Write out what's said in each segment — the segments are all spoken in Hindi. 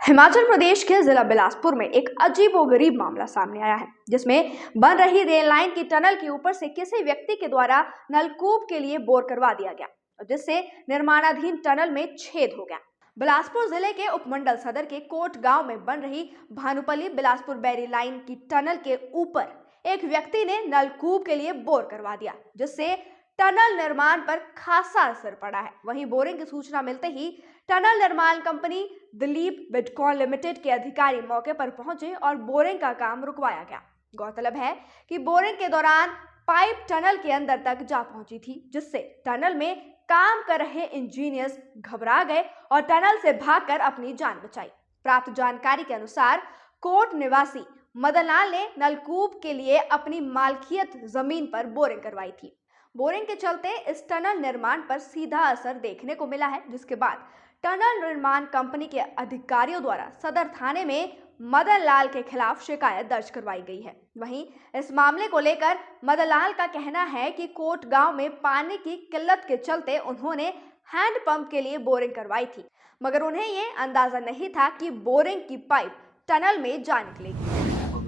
हिमाचल प्रदेश के जिला बिलासपुर में एक अजीबोगरीब मामला सामने आया है, जिसमें बन रही रेल लाइन की टनल के ऊपर से किसी व्यक्ति के द्वारा नलकूप के लिए बोर करवा दिया गया, जिससे निर्माणाधीन टनल में छेद हो गया। बिलासपुर जिले के उपमंडल सदर के कोट गांव में बन रही भानुपल्ली बिलासपुर बैरी लाइन की टनल के ऊपर एक व्यक्ति ने नलकूप के लिए बोर करवा दिया, जिससे टनल निर्माण पर खासा असर पड़ा है। वहीं बोरिंग की सूचना मिलते ही टनल निर्माण कंपनी दिलीप बिडकॉन लिमिटेड के अधिकारी मौके पर पहुंचे और बोरिंग का काम रुकवाया गया। गौरतलब है कि बोरिंग के दौरान पाइप टनल के अंदर तक जा पहुंची थी, जिससे टनल में काम कर रहे इंजीनियर्स घबरा गए और टनल से भागकर अपनी जान बचाई। प्राप्त जानकारी के अनुसार कोट निवासी मदनलाल ने नलकूप के लिए अपनी मालकियत जमीन पर बोरिंग करवाई थी। बोरिंग के चलते इस टनल निर्माण पर सीधा असर देखने को मिला है, जिसके बाद टनल निर्माण कंपनी के अधिकारियों द्वारा सदर थाने में मदन लाल के खिलाफ शिकायत दर्ज करवाई गई है। वहीं इस मामले को लेकर मदन लाल का कहना है कि कोट गांव में पानी की किल्लत के चलते उन्होंने हैंडपंप के लिए बोरिंग करवाई थी, मगर उन्हें ये अंदाजा नहीं था कि बोरिंग की पाइप टनल में जा निकलेगी।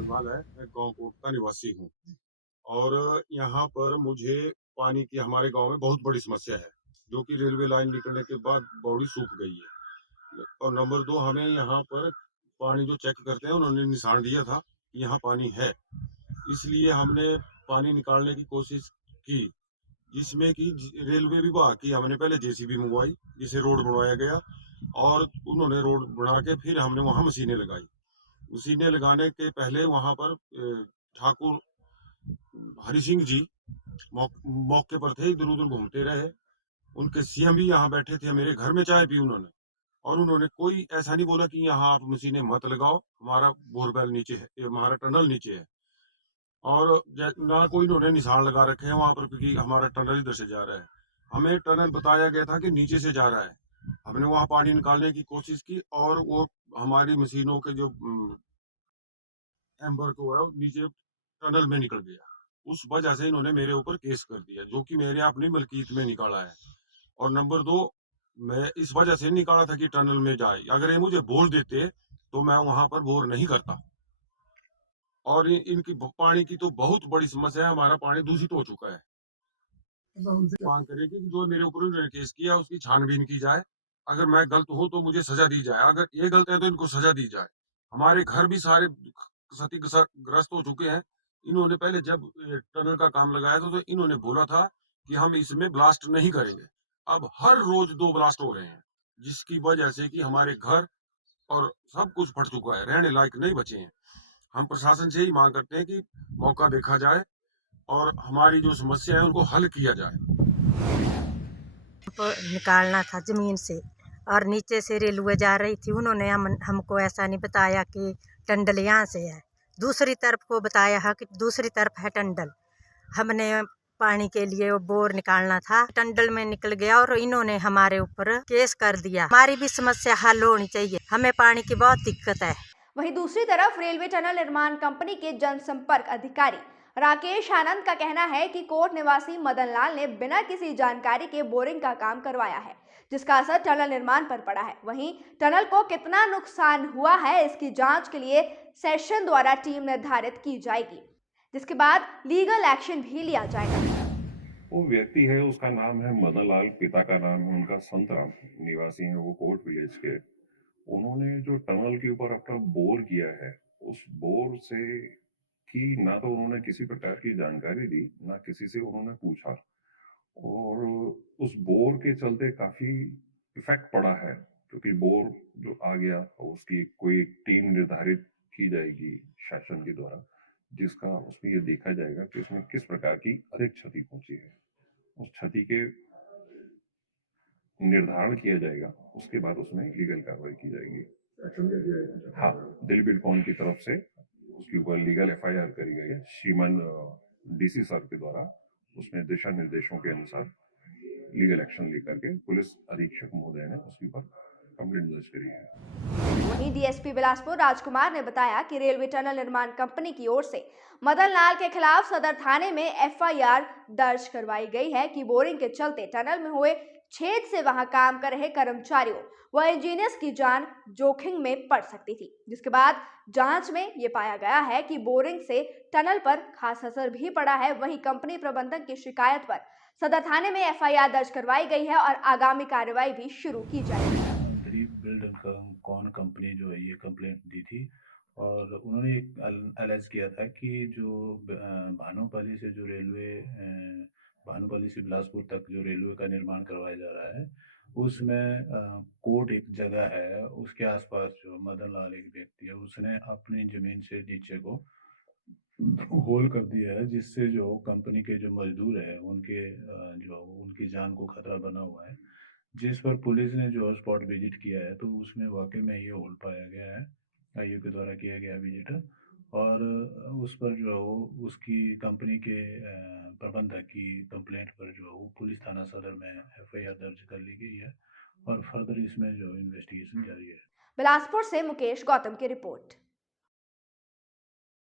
मैं गांव कोट का निवासी हूँ और यहाँ पर मुझे पानी की हमारे गांव में बहुत बड़ी समस्या है, जो कि रेलवे लाइन निकलने के बाद बॉडी सूख गई है। और नंबर 2, हमें यहाँ पर पानी जो चेक करते हैं उन्होंने निशान दिया था कि यहाँ पानी है, इसलिए हमने पानी निकालने की कोशिश की, जिसमें कि रेलवे विभाग की हमने पहले जेसीबी मंगवाई, जिसे रोड बनवाया गया और उन्होंने रोड बना के फिर हमने वहाँ मशीनें लगाई। मशीनें लगाने के पहले वहाँ पर ठाकुर हरि सिंह जी मौके पर थे, इधर उधर घूमते रहे। उनके सीएम भी यहाँ बैठे थे, मेरे घर में चाय पी उन्होंने, और उन्होंने कोई ऐसा नहीं बोला कि यहाँ आप मशीनें मत लगाओ, हमारा बोरवेल नीचे है, हमारा टनल नीचे है। और ना कोई उन्होंने निशान लगा रखे हैं वहां पर, क्योंकि हमारा टनल इधर से जा रहा है। हमें टनल बताया गया था कि नीचे से जा रहा है। हमने वहां पानी निकालने की कोशिश की और वो हमारी मशीनों के जो एम्बर को है नीचे टनल में निकल गया। उस वजह से इन्होंने मेरे ऊपर केस कर दिया, जो कि मेरे अपनी मलकीत में निकाला है। और नंबर 2, मैं इस वजह से निकाला था कि टनल में जाए, अगर ये मुझे बोल देते तो मैं वहां पर बोर नहीं करता। और इनकी पानी की तो बहुत बड़ी समस्या है, हमारा पानी दूषित हो चुका है। मांग करेगी कि जो मेरे ऊपर उन्होंने केस किया उसकी छानबीन की जाए, अगर मैं गलत हूँ तो मुझे सजा दी जाए, अगर ये गलत है तो इनको सजा दी जाए। हमारे घर भी सारे क्षतिग्रस्त हो चुके हैं। इन्होंने पहले जब टनल का काम लगाया था तो इन्होंने बोला था कि हम इसमें ब्लास्ट नहीं करेंगे। अब हर रोज 2 ब्लास्ट हो रहे हैं, जिसकी वजह से कि हमारे घर और सब कुछ फट चुका है, रहने लायक नहीं बचे हैं। हम प्रशासन से ही मांग करते हैं कि मौका देखा जाए और हमारी जो समस्या है उनको हल किया जाए। निकालना था जमीन से और नीचे से रेलवे जा रही थी, उन्होंने हमको ऐसा नहीं बताया कि टंडल यहाँ से है, दूसरी तरफ को बताया है कि दूसरी तरफ है टंडल। हमने पानी के लिए वो बोर निकालना था, टंडल में निकल गया और इन्होंने हमारे ऊपर केस कर दिया। हमारी भी समस्या हल होनी चाहिए, हमें पानी की बहुत दिक्कत है। वहीं दूसरी तरफ रेलवे टनल निर्माण कंपनी के जनसंपर्क अधिकारी राकेश आनंद का कहना है कि कोट निवासी मदन लाल ने बिना किसी जानकारी के बोरिंग का काम करवाया है, जिसका असर टनल निर्माण पर पड़ा है। वहीं टनल को कितना नुकसान हुआ है, इसकी जांच के लिए सेशन द्वारा टीम निर्धारित की जाएगी, जिसके बाद लीगल एक्शन भी लिया जाएगा। वो व्यक्ति है, उसका नाम है मदन लाल, पिता का नाम है उनका संतराम, निवासी है वो कोट विलेज के। उन्होंने जो टनल के ऊपर अपना बोर किया है, उस बोर से की ना तो उन्होंने किसी प्रकार की जानकारी दी, ना किसी से उन्होंने पूछा, और उस बोर के चलते काफी इफेक्ट पड़ा है, क्योंकि बोर जो आ गया उसकी कोई टीम निर्धारित की जाएगी शासन के द्वारा, जिसका उसमें ये देखा जाएगा कि उसमें किस प्रकार की अधिक क्षति पहुंची है। उस क्षति के निर्धारण किया जाएगा, उसके बाद उसमें लीगल कार्रवाई की जाएगी। हाँ, दिलीप बिडकॉन की तरफ से उसके ऊपर लीगल एफआईआर करी गई है श्रीमान डीसी सर के द्वारा। उसमें दिशा निर्देशों के अनुसार लीगल एक्शन लेकर के पुलिस अधीक्षक महोदय ने उसके ऊपर कंप्लेंट दर्ज करी है। वहीं डीएसपी बिलासपुर राजकुमार ने बताया कि रेलवे टनल निर्माण कंपनी की ओर से मदन लाल के खिलाफ सदर थाने में एफआईआर दर्ज करवाई गई है कि बोरिंग के चलते टनल में हुए छेद से वहां काम कर रहे कर्मचारियों व इंजीनियर्स की जान जोखिम में पड़ सकती थी, जिसके बाद जांच में ये पाया गया है कि बोरिंग से टनल पर खास असर भी पड़ा है। वहीं कंपनी प्रबंधक की शिकायत पर सदर थाने में एफआईआर दर्ज करवाई गई है और आगामी कार्रवाई भी शुरू की जाएगी। गरीब बिल्ड कौन कंपनी जो है ये कंप्लेंट दी थी और उन्होंने एक अलेज किया था कि जो भानुपल्ली से जो रेलवे भानुपल्ली से बिलासपुर तक जो रेलवे का निर्माण करवाया जा रहा है उसमें कोर्ट एक जगह है, उसके आसपास जो मदन लाल एक व्यक्ति है उसने अपनी जमीन से नीचे को होल कर दिया है, जिससे जो कंपनी के जो मजदूर है उनके जो उनकी जान को खतरा बना हुआ है। जिस पर पुलिस ने जो स्पॉट विजिट किया है तो उसमें वाकई में ये होल पाया गया है, आईओ के द्वारा किया गया विजिट। और उस पर जो है वो उसकी कंपनी के प्रबंधक की कंप्लेंट पर जो है वो पुलिस थाना सदर में एफआईआर दर्ज कर ली गई है और फर्दर इसमें जो इन्वेस्टिगेशन जारी है। बिलासपुर से मुकेश गौतम की रिपोर्ट।